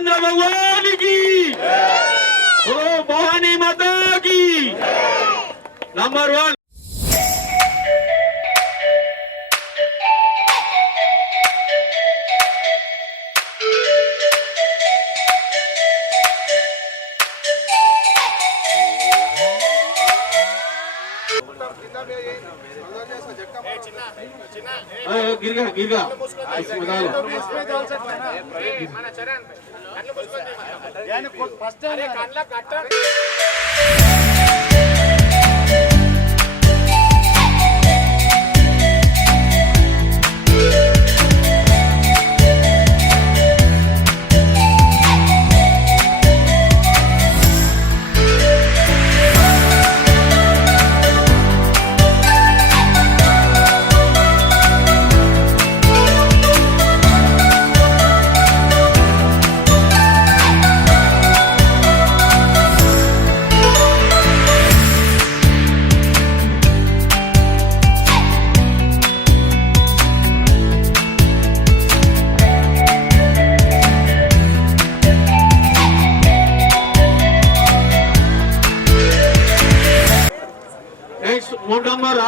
रामचंद्र भगवान की ओ भवानी माता की नंबर वन अरे, गिर ఫస్ట్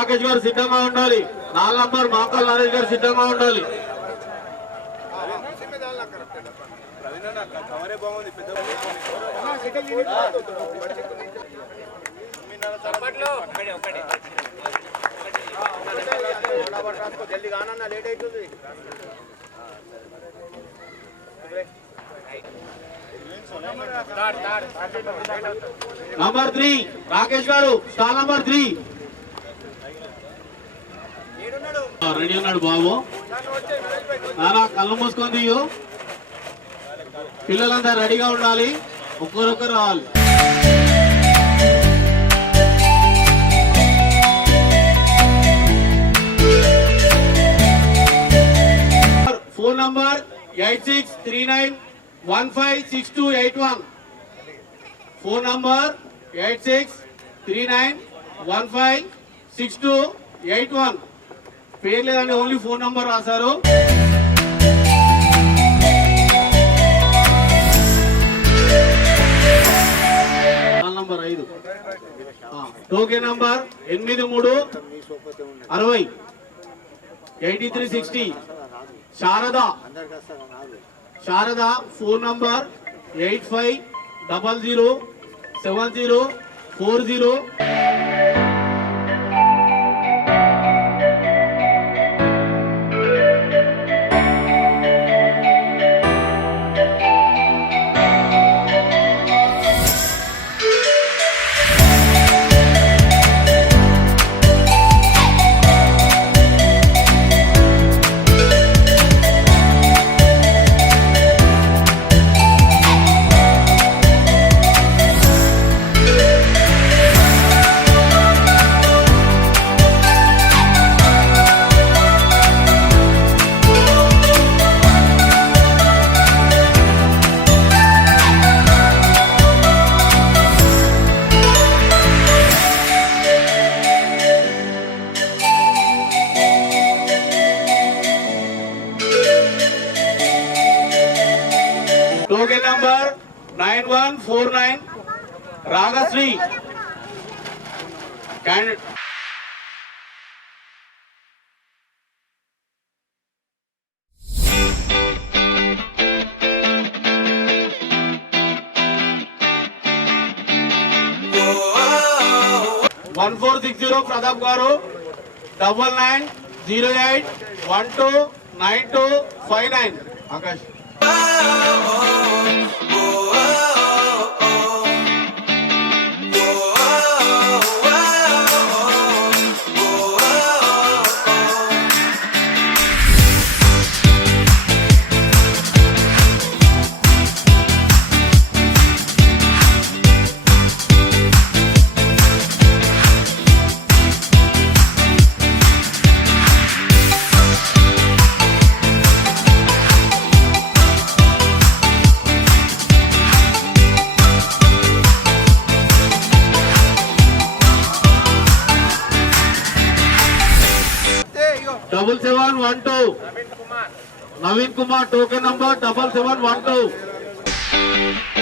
రాకేష్ గారు సిద్ధంగా ఉండాలి నాలుగు నంబర్ మాకల్ నరేష్ గారు సిద్ధంగా ఉండాలి నంబర్ త్రీ రాకేష్ గారు స్టాల్ నంబర్ త్రీ రెడీ ఉన్నాడు బాబు నానా కళ్ళు మూసుకొని తీయు పిల్లలంతా రెడీగా ఉండాలి ఒక్కరొక్కరు రావాలి phone number eight six three nine one five six two eight one phone number eight six three nine one five six two eight one పేరు లేదండి ఓన్లీ ఫోన్ నంబర్ రాశారు నంబర్ ఐదు టోకే నంబర్ ఎనిమిది మూడు అరవై eighty three sixty Sharada Sharada phone number eight five double zero seven zero four zero रोगी number nine one four nine Ragashri one four six zero Pratap गारो double nine zero eight one two nine two five nine Akash Naveen Kumar, token number 7712.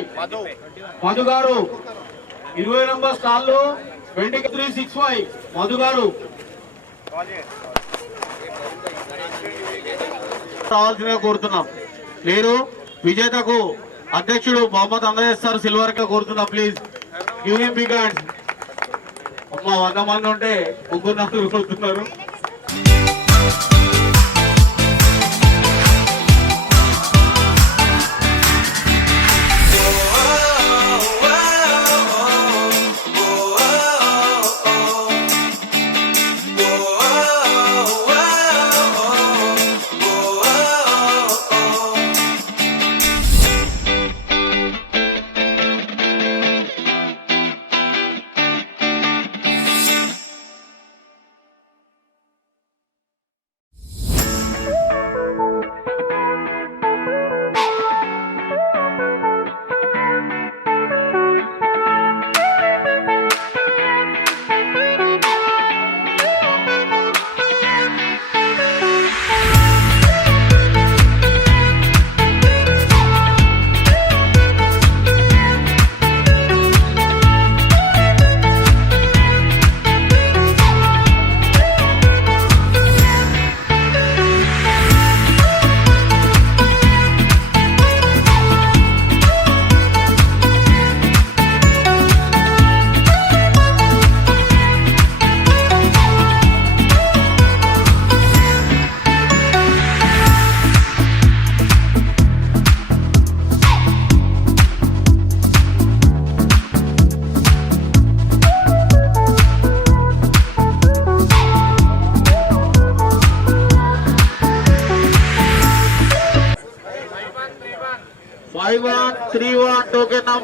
ఉన్నాయి మధు గారు ఇరవై number stall లో twenty three six five Madhu గారు కోరుతున్నాం లేరు విజేతకు అధ్యక్షుడు Mohammed అందజేస్ sir silver గా కోరుతున్నాం ప్లీజ్ యూనియన్ బిగ్ అమ్మ వంద మంది ఉంటే ముగ్గురు నాలుగు కోరుతున్నారు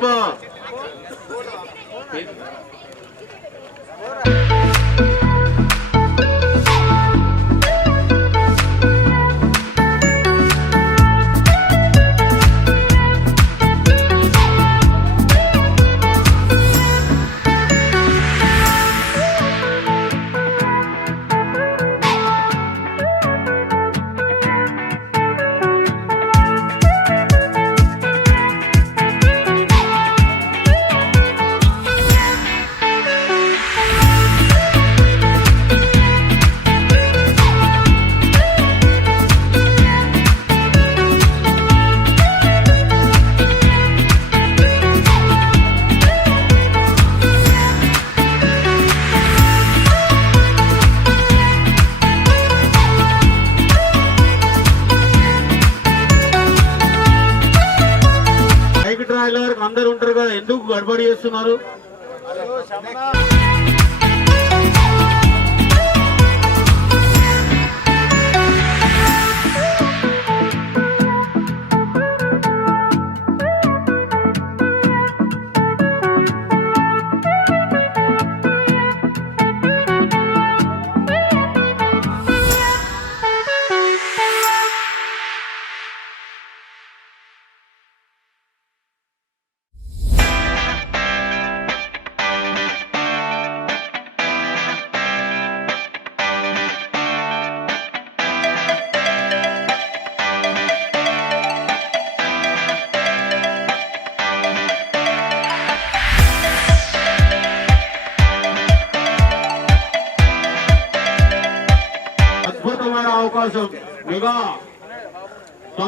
爸 పోటీ చేస్తున్నారు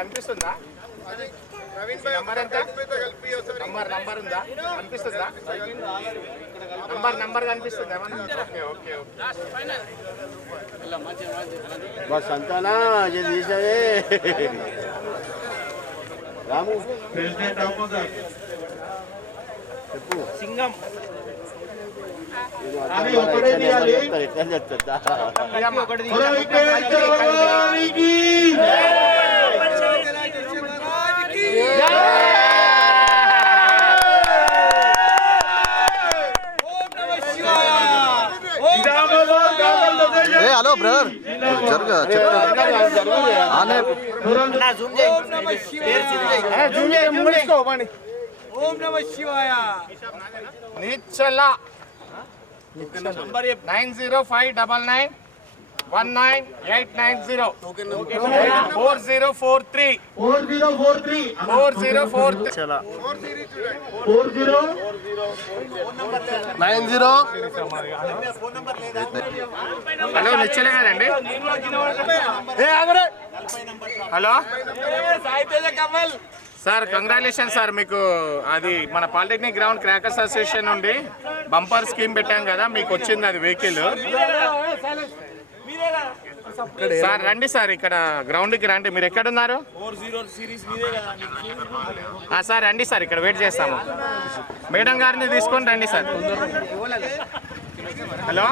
కనిపిస్తుందా నంబర్ ఎంత నంబర్ నంబర్ ఉందా కనిపిస్తుందా నంబర్ నంబర్ కనిపిస్తుంది ఓకే మా ఓకే బస్ అంతానా రాము చెప్పు సింగం ఒకటి హలో బ్రదర్ జరుగు ఓం నమ శివాయ nine zero five double nine one nine eight nine zero four zero four three four zero four three four zero four four zero nine zero hello నిచ్చలే కదండి హలో సార్ కంగ్రాచులేషన్ సార్ మీకు అది మన polytechnic ground crackers association నుండి bumper scheme పెట్టాం కదా మీకు వచ్చింది అది వెహికల్ సార్ రండి సార్ ఇక్కడ గ్రౌండ్కి రండి మీరు ఉన్నారు సార్ రండి సార్ ఇక్కడ వెయిట్ చేస్తాము మేడం గారిని తీసుకొని రండి సార్ హలో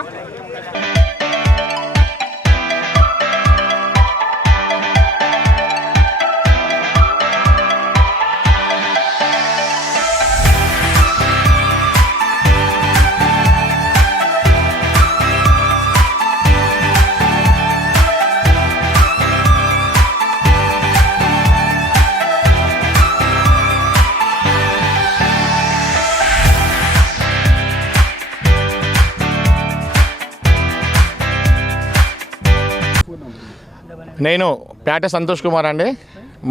నేను పేట సంతోష్ కుమార్ అండి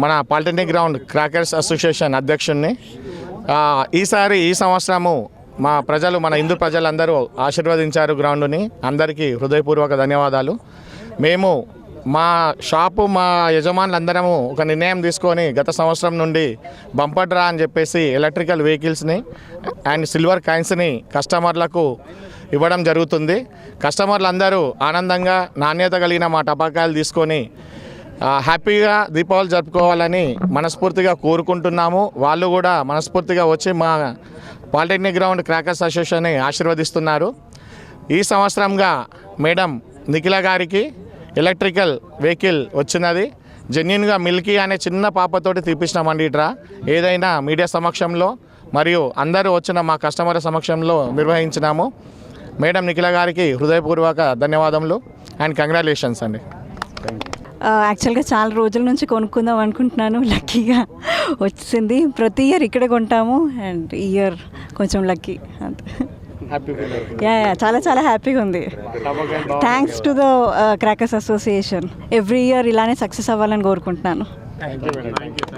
మన పాలిటెక్నిక్ గ్రౌండ్ క్రాకర్స్ అసోసియేషన్ అధ్యక్షుడిని ఈసారి ఈ సంవత్సరము మా ప్రజలు మన హిందూ ప్రజలందరూ ఆశీర్వదించారు గ్రౌండ్ని అందరికీ హృదయపూర్వక ధన్యవాదాలు మేము మా షాపు మా యజమానులందరము ఒక నిర్ణయం తీసుకొని గత సంవత్సరం నుండి బంపర్ అని చెప్పేసి ఎలక్ట్రికల్ వెహికల్స్ని అండ్ సిల్వర్ కాయిన్స్ని కస్టమర్లకు ఇవ్వడం జరుగుతుంది కస్టమర్లు అందరూ ఆనందంగా నాణ్యత కలిగిన మా టపాకాయలు తీసుకొని హ్యాపీగా దీపావళి జరుపుకోవాలని మనస్ఫూర్తిగా కోరుకుంటున్నాము వాళ్ళు కూడా మనస్ఫూర్తిగా వచ్చి మా పాలిటెక్నిక్ గ్రౌండ్ క్రాకర్స్ అసోసియేషన్ని ఆశీర్వదిస్తున్నారు ఈ సంవత్సరంగా మేడం నిఖిల గారికి ఎలక్ట్రికల్ వెహికల్ వచ్చినది జెన్యున్గా మిల్కీ అనే చిన్న పాపతోటి తీపిస్తున్నామండి ఇట్రా ఏదైనా మీడియా సమక్షంలో మరియు అందరూ వచ్చిన మా కస్టమర్ల సమక్షంలో నిర్వహించినాము మేడం నిఖిల గారికి హృదయపూర్వక ధన్యవాదములు అండ్ కంగ్రాచులేషన్స్ అండి యాక్చువల్గా చాలా రోజుల నుంచి కొనుక్కుందాం అనుకుంటున్నాను లక్కీగా వచ్చింది ప్రతి ఇయర్ ఇక్కడే కొంటాము అండ్ ఇయర్ కొంచెం లక్కీ యా యా చాలా చాలా హ్యాపీగా ఉంది thanks to the crackers association every year ఇలానే సక్సెస్ అవ్వాలని కోరుకుంటున్నాను